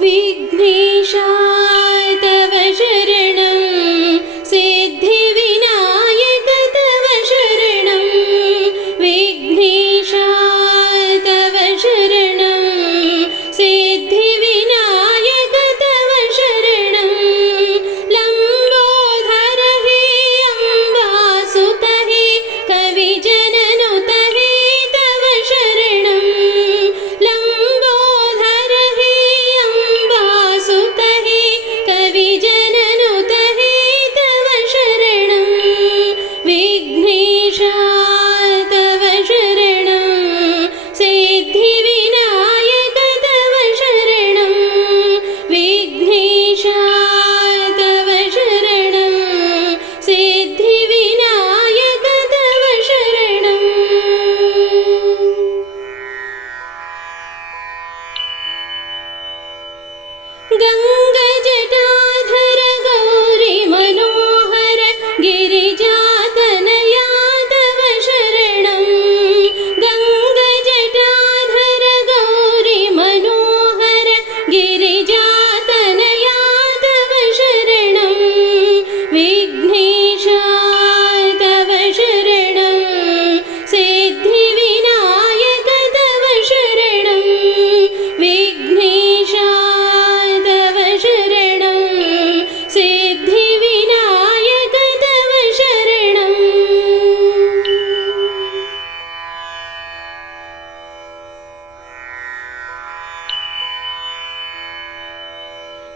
विघ्नेशा 能给解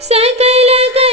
Santa Ilata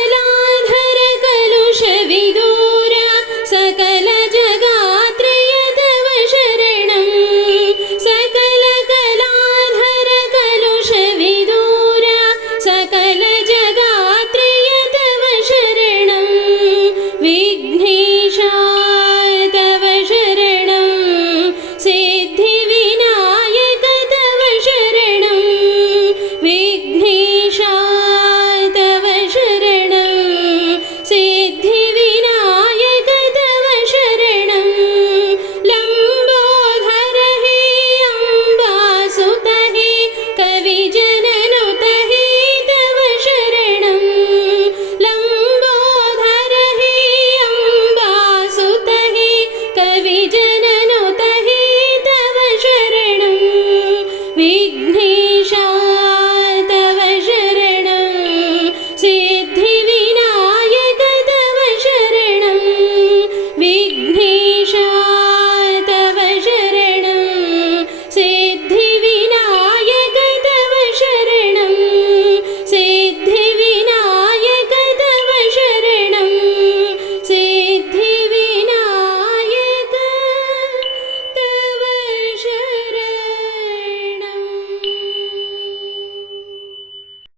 TV.